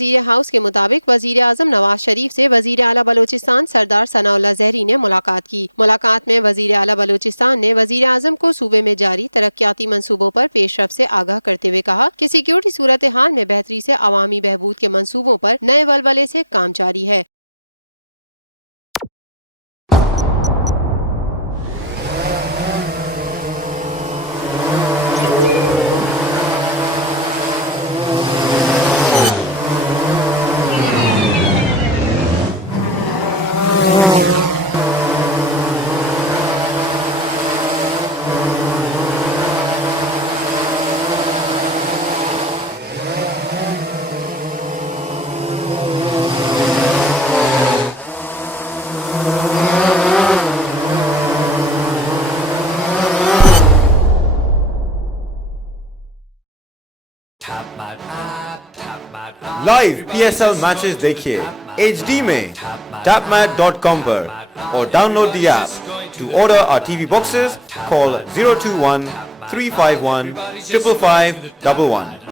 वजीर हाउस के मुताबिक वजीर आजम नवाज शरीफ से वजीर आला बलूचिस्तान सरदार सनाउल्लाह जहरी ने मुलाकात की। मुलाकात में वजीर आला बलूचिस्तान ने वजीर आजम को सूबे में जारी तरक्याती मंसूबों पर पेशरफ से आगाह करते हुए कहा कि सिक्योरिटी सूरत हाल में बेहतरी से अवामी बहबूद के मंसूबों पर नए वलवले से काम जारी है। लाइव PSL मैचेस देखिए HD में tapmat.com पर और download the app. To order our TV boxes, call 021 351 55511.